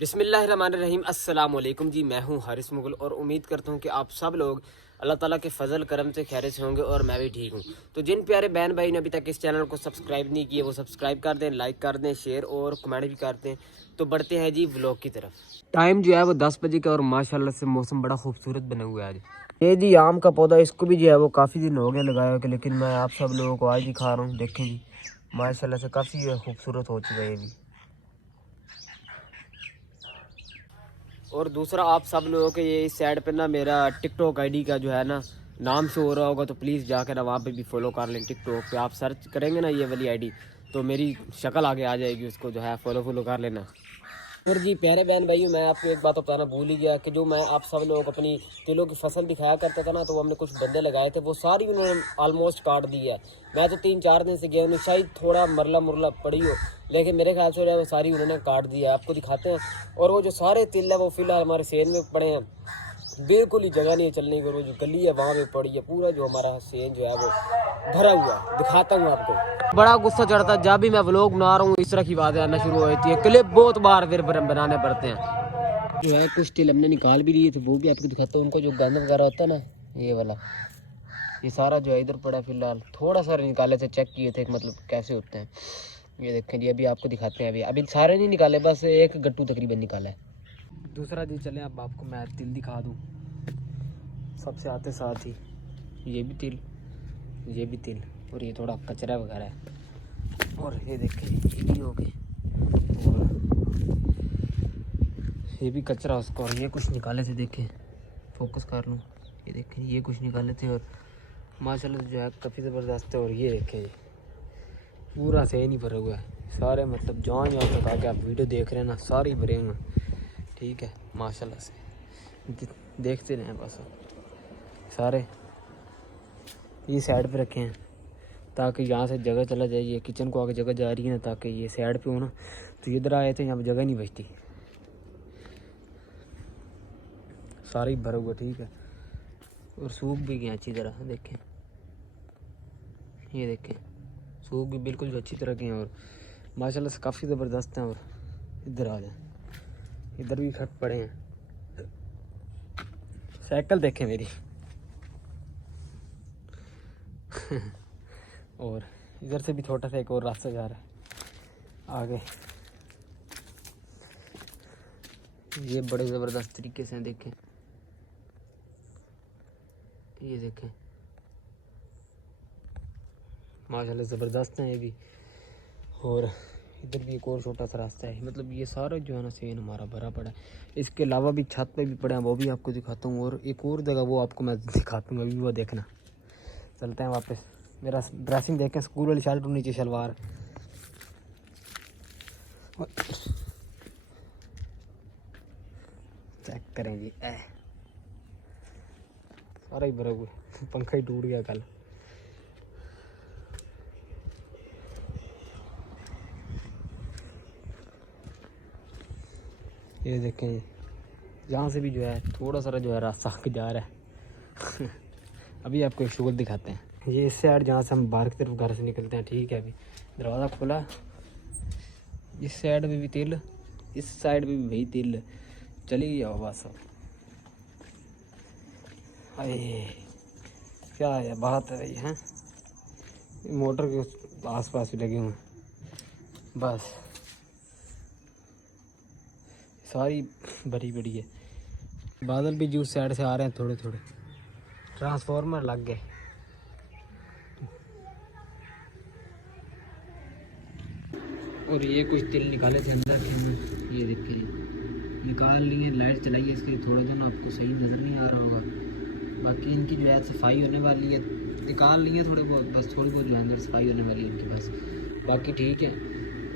बिस्मिल्लाहिर्रहमानिर्रहीम अस्सलाम वालेकुम जी। मैं हूं हारिस मुगल और उम्मीद करता हूं कि आप सब लोग अल्लाह ताला के फजल करम से खैर से होंगे और मैं भी ठीक हूं। तो जिन प्यारे बहन भाई ने अभी तक इस चैनल को सब्सक्राइब नहीं किए वो सब्सक्राइब कर दें, लाइक कर दें, शेयर और कमेंट भी कर दें। तो बढ़ते हैं जी व्लॉग की तरफ। टाइम जो है वो 10 बजे का और माशाल्लाह से मौसम बड़ा खूबसूरत बना हुआ है आज। ये जी आम का पौधा, इसको भी जो है वो काफ़ी दिन हो गए लगाया हुआ, लेकिन मैं आप सब लोगों को आज दिखा रहा हूँ। देखें जी माशाल्लाह से काफ़ी खूबसूरत हो चुका है ये भी। और दूसरा आप सब लोगों के ये इस साइड पे ना मेरा टिकटॉक आईडी का जो है ना नाम से हो रहा होगा, तो प्लीज़ जाकर ना वहाँ पे भी फॉलो कर लें। टिकटॉक पे आप सर्च करेंगे ना ये वाली आईडी तो मेरी शक्ल आगे आ जाएगी, उसको जो है फॉलो कर लेना। और जी प्यारे बहन भाइयों, मैं आपको एक बात बताना भूल ही गया कि जो मैं आप सब लोगों को अपनी तिलों की फसल दिखाया करता था ना, तो वो हमने कुछ बंदे लगाए थे, वो सारी उन्होंने ऑलमोस्ट काट दी है। मैं तो 3-4 दिन से गया हूँ, शायद थोड़ा मरला मुरला पड़ी हो, लेकिन मेरे ख्याल से वो सारी उन्होंने काट दी है। आपको दिखाते हैं। और वो जो सारे तिल है वो फिलहाल हमारे सेन में पड़े हैं, बिल्कुल ही जगह नहीं है चलने की। वो जो गली है वहाँ पे पड़ी है, पूरा जो हमारा सेन जो है वो भरा हुआ है। दिखाता हूँ आपको। बड़ा गुस्सा चढ़ता है जब भी मैं व्लॉग बना रहा हूँ, इस तरह की बातें आना शुरू होती है। क्लिप बहुत बार फिर बनाने पड़ते हैं। जो है कुछ तिल हमने निकाल भी लिए थे, वो भी आपको दिखाता हूँ। उनको जो गंद वगैरह होता है ना, ये वाला ये सारा जो है इधर पड़ा। फिलहाल थोड़ा सा निकाले थे, चेक किए थे मतलब कैसे होते हैं। ये देखें जी, अभी आपको दिखाते हैं। अभी सारे नहीं निकाले, बस एक गट्टू तकरीबन निकाला है। दूसरा जी चले अब आपको मैं तिल दिखा दूँ सबसे आते साथ ही। ये भी तिल, ये भी तिल, और ये थोड़ा कचरा वगैरह है। और ये देखें ये भी हो गए, और ये भी कचरा उसका। और ये कुछ निकाले थे, देखें फोकस कर लूँ, ये देखें ये कुछ निकाले थे और माशाल्लाह जो है काफ़ी ज़बरदस्त है। और ये देखें पूरा सही नहीं भरा हुआ है सारे, मतलब जहाँ तक आके आप वीडियो देख रहे हैं ना सारे भरे हुए हैं। ठीक है माशाल्लाह से देखते रहें बस। सारे ये साइड पे रखे हैं ताकि यहाँ से जगह चला जाए। ये किचन को आगे जगह जा रही है ना, ताकि ये साइड पे हो ना, तो इधर आए थे यहाँ पे जगह नहीं बचती, सारे ही भरा हुआ। ठीक है, और सूख भी गए अच्छी तरह। देखें ये देखें सूख भी बिल्कुल अच्छी तरह के हैं और माशाल्लाह से काफ़ी ज़बरदस्त हैं। और इधर आ जाए, इधर भी खट पड़े हैं। साइकिल देखें मेरी और इधर से भी छोटा सा एक और रास्ता जा रहा है आगे। ये बड़े ज़बरदस्त तरीके से देखें, ये देखें माशाल्लाह ज़बरदस्त हैं ये भी। और इधर भी एक और छोटा सा रास्ता है। मतलब ये सारा जो है ना सेन हमारा भरा पड़ा है। इसके अलावा भी छत पे भी पड़े हैं, वो भी आपको दिखाता हूँ। और एक और जगह वो आपको मैं दिखाता हूँ, अभी वो देखना। चलते हैं वापस। मेरा ड्रेसिंग देखें, स्कूल वाली शर्ट और नीचे शलवार। चेक करें जी, सारा ही भरा हुआ, पंखा ही टूट गया कल। ये देखें यहाँ से भी जो है थोड़ा सा जो है रास्ता आगे जा रहा है। अभी आपको एक शुगल दिखाते हैं। ये इस साइड जहाँ से हम बाहर की तरफ घर से निकलते हैं। ठीक है, अभी दरवाज़ा खुला, इस साइड में भी तिल, इस साइड में भी वही तिल। चली जाओ बस। अरे क्या है बात है भाई, हैं मोटर के आसपास भी लगे हुए हैं। बस सारी भरी पड़ी है। बादल भी जो साइड से आ रहे हैं थोड़े थोड़े, ट्रांसफार्मर लग गए। और ये कुछ तिल निकाले थे अंदर के, ये देखिए निकाल लिए, लाइट चलाइए इसकी। थोड़ा जो ना आपको सही नज़र नहीं आ रहा होगा, बाकी इनकी जो है सफाई होने वाली है। निकाल लिए थोड़े बहुत, बस थोड़ी बहुत जो है अंदर सफाई होने वाली है इनकी बस, बाकी ठीक है।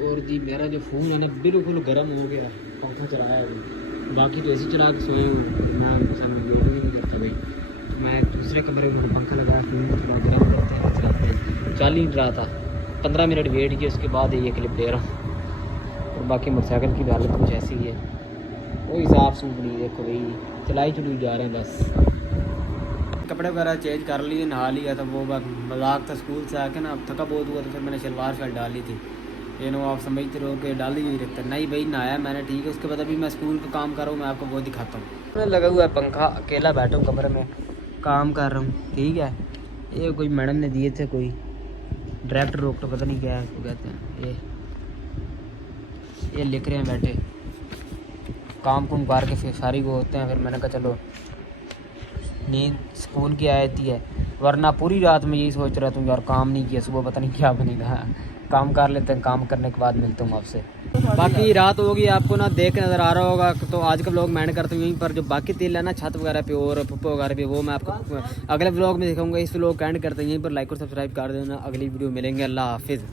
और जी मेरा जो फ़ोन है ना बिल्कुल गर्म हो गया, पंखा चलाया है, बाकी तो ऐसी चला के सोए हूँ। मैं योग भी नहीं करता भाई, तो मैं दूसरे कमरे में पंखा लगाया, फ़ोन को थोड़ा गर्म करते हैं चलाते हैं। चल ही रहा था, 15 मिनट वेट किया, उसके बाद ये क्लिप ले रहा हूँ। और बाकी मोटरसाइकिल की भी हालत कुछ ऐसी ही है, कोई साफ सूफ नहीं। देखो भाई चलाई चुली जा रहे हैं बस। कपड़े वगैरह चेंज कर लिए, नहा लिया था। वो मजाक था स्कूल से आके ना, अब थका बहुत हुआ तो फिर मैंने शलवार शर्ट डाली थी। ये नो आप समझते रहो कि डाल ही नहीं रखता। नहीं भाई नहाया मैंने, ठीक है। उसके बाद अभी मैं स्कूल का काम कर रहा हूँ, मैं आपको वो दिखाता हूँ। मैं लगा हुआ है पंखा, अकेला बैठा हूँ कमरे में, काम कर रहा हूँ, ठीक है। ये कोई मैडम ने दिए थे, कोई डायरेक्टर रोक्टर पता नहीं क्या है इसको कहते हैं। ये लिख रहे हैं बैठे, काम कुम करके फिर फारिग होते हैं। फिर मैंने कहा चलो नींद सुकून की आती है, वरना पूरी रात में यही सोच रहा था यार काम नहीं किया, सुबह पता नहीं क्या बनेगा। काम कर लेते हैं, काम करने के बाद मिलता हूँ आपसे। बाकी रात होगी, आपको ना देख नज़र आ रहा होगा। तो आज का व्लॉग मैंने करता हूँ यहीं पर। जो बाकी तेल है ना छत वगैरह पे और पप्पो वगैरह पे, वो मैं आपको अगले व्लॉग में दिखाऊंगा। इस व्लॉग का एंड करते हैं यहीं पर। लाइक और सब्सक्राइब कर देना। अगली वीडियो मिलेंगे। अल्लाह हाफिज़।